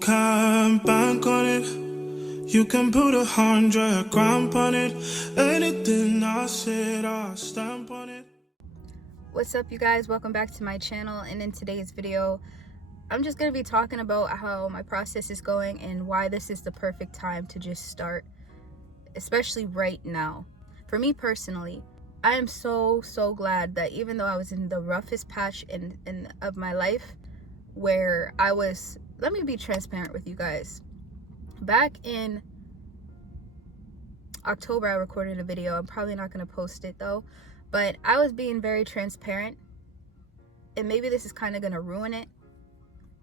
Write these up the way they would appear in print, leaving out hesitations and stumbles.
can bank on it. You can put 100 grand on it. Anything I said, I'll stamp on it. What's up, you guys? Welcome back to my channel. And in today's video, I'm just going to be talking about how my process is going and why this is the perfect time to just start, especially right now. For me personally, I am so glad that even though I was in the roughest patch of my life, where I was, let me be transparent with you guys. Back in October, I recorded a video. I'm probably not going to post it though, but I was being very transparent, and maybe this is kind of going to ruin it,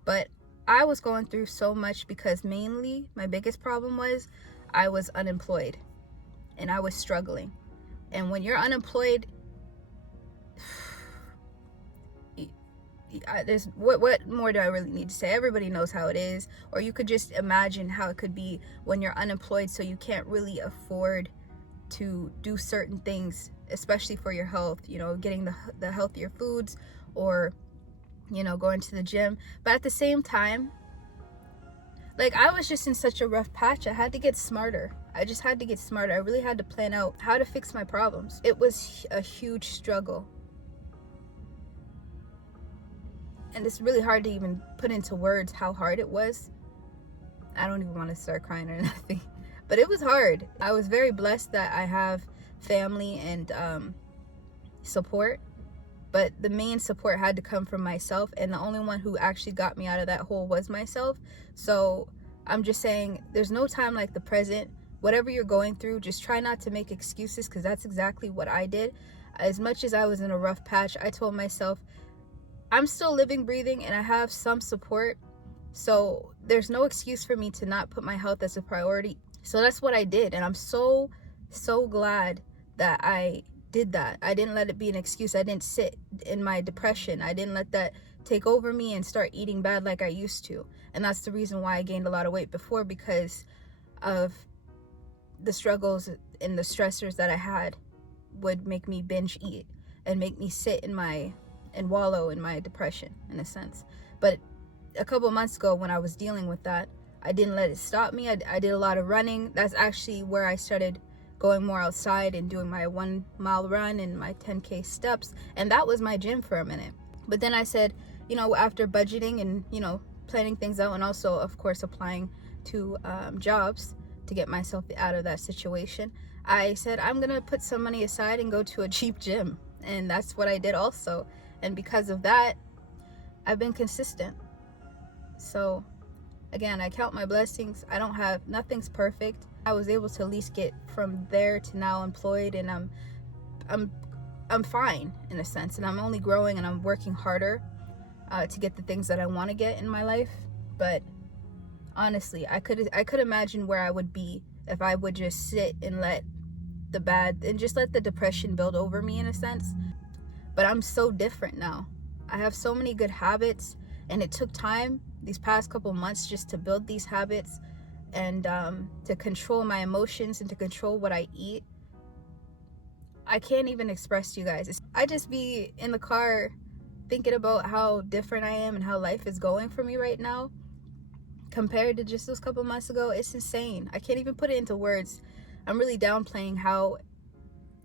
but I was going through so much because mainly my biggest problem was I was unemployed and I was struggling. And when you're unemployed, there's what more do I really need to say? Everybody knows how it is. Or you could just imagine how it could be when you're unemployed, so you can't really afford to do certain things, especially for your health, you know, getting the healthier foods, or, you know, going to the gym. But at the same time, like, I was just in such a rough patch. I had to get smarter. I just had to get smarter. I really had to plan out how to fix my problems. It was a huge struggle. And it's really hard to even put into words how hard it was. I don't even want to start crying or nothing. But it was hard. I was very blessed that I have family and support. But the main support had to come from myself. And the only one who actually got me out of that hole was myself. So I'm just saying, there's no time like the present. Whatever you're going through, just try not to make excuses, because that's exactly what I did. As much as I was in a rough patch, I told myself, I'm still living, breathing, and I have some support. So there's no excuse for me to not put my health as a priority. So that's what I did. And I'm so glad that I did that. I didn't let it be an excuse. I didn't sit in my depression. I didn't let that take over me and start eating bad like I used to. And that's the reason why I gained a lot of weight before, because of the struggles and the stressors that I had would make me binge eat and make me sit and wallow in my depression, in a sense. But a couple months ago, when I was dealing with that, I didn't let it stop me. I did a lot of running. That's actually where I started going more outside and doing my 1 mile run and my 10K steps. And that was my gym for a minute. But then I said, you know, after budgeting and, you know, planning things out, and also, of course, applying to jobs to get myself out of that situation, I said, I'm going to put some money aside and go to a cheap gym. And that's what I did also. And because of that, I've been consistent. So again, I count my blessings. Nothing's perfect. I was able to at least get from there to now employed, and I'm fine in a sense, and I'm only growing, and I'm working harder to get the things that I want to get in my life. But honestly, I could imagine where I would be if I would just sit and let the depression build over me, in a sense. But I'm so different now. I have so many good habits, and it took time these past couple months just to build these habits and to control my emotions and to control what I eat. I can't even express to you guys. I just be in the car thinking about how different I am and how life is going for me right now compared to just those couple months ago. It's insane. I can't even put it into words. I'm really downplaying how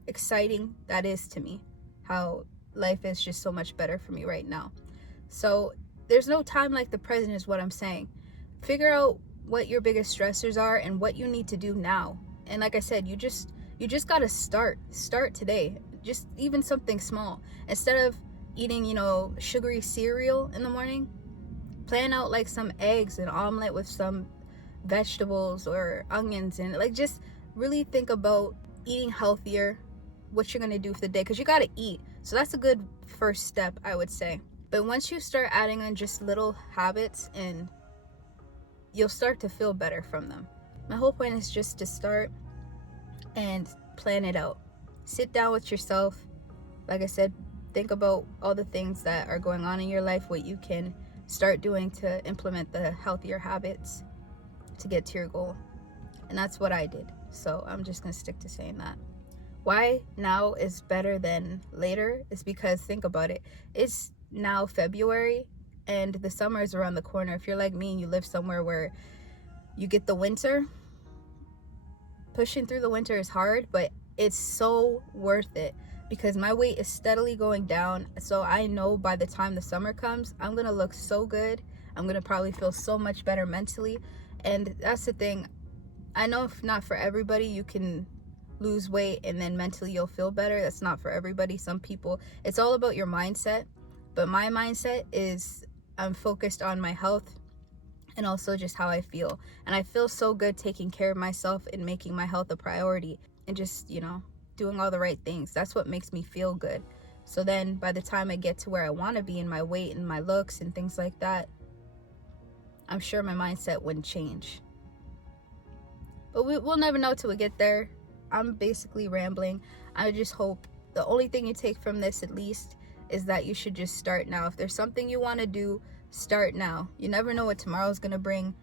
exciting that is to me, how life is just so much better for me right now. So there's no time like the present, is what I'm saying. Figure out what your biggest stressors are and what you need to do now. And like I said, you just gotta start today. Just even something small. Instead of eating, you know, sugary cereal in the morning, plan out like some eggs, an omelet with some vegetables or onions, and like just really think about eating healthier, what you're gonna do for the day, because you gotta eat. So that's a good first step, I would say. But once you start adding on just little habits, and you'll start to feel better from them. My whole point is just to start and plan it out. Sit down with yourself. Like I said, think about all the things that are going on in your life, what you can start doing to implement the healthier habits to get to your goal. And that's what I did. So I'm just gonna stick to saying that. Why now is better than later is because, think about it, it's now February and the summer is around the corner. If you're like me and you live somewhere where you get the winter, pushing through the winter is hard, but it's so worth it because my weight is steadily going down. So I know by the time the summer comes, I'm gonna look so good. I'm gonna probably feel so much better mentally. And that's the thing, I know if not for everybody, you can lose weight and then mentally you'll feel better. That's not for everybody. Some people, it's all about your mindset. But my mindset is I'm focused on my health and also just how I feel. And I feel so good taking care of myself and making my health a priority and just, you know, doing all the right things. That's what makes me feel good. So then by the time I get to where I want to be in my weight and my looks and things like that, I'm sure my mindset wouldn't change. But we'll never know till we get there. I'm basically rambling. I just hope the only thing you take from this, at least, is that you should just start now. If there's something you want to do, start now. You never know what tomorrow's gonna bring.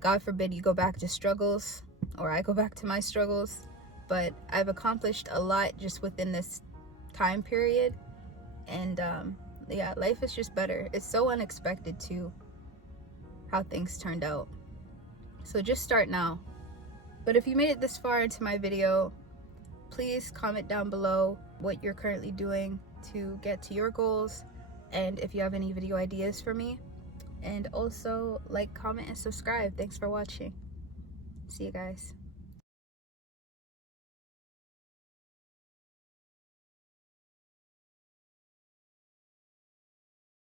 God forbid you go back to struggles, or I go back to my struggles. But I've accomplished a lot just within this time period. And yeah, life is just better. It's so unexpected too, how things turned out. So just start now. But if you made it this far into my video, please comment down below what you're currently doing to get to your goals, and if you have any video ideas for me. And also like, comment, and subscribe. Thanks for watching. See you guys.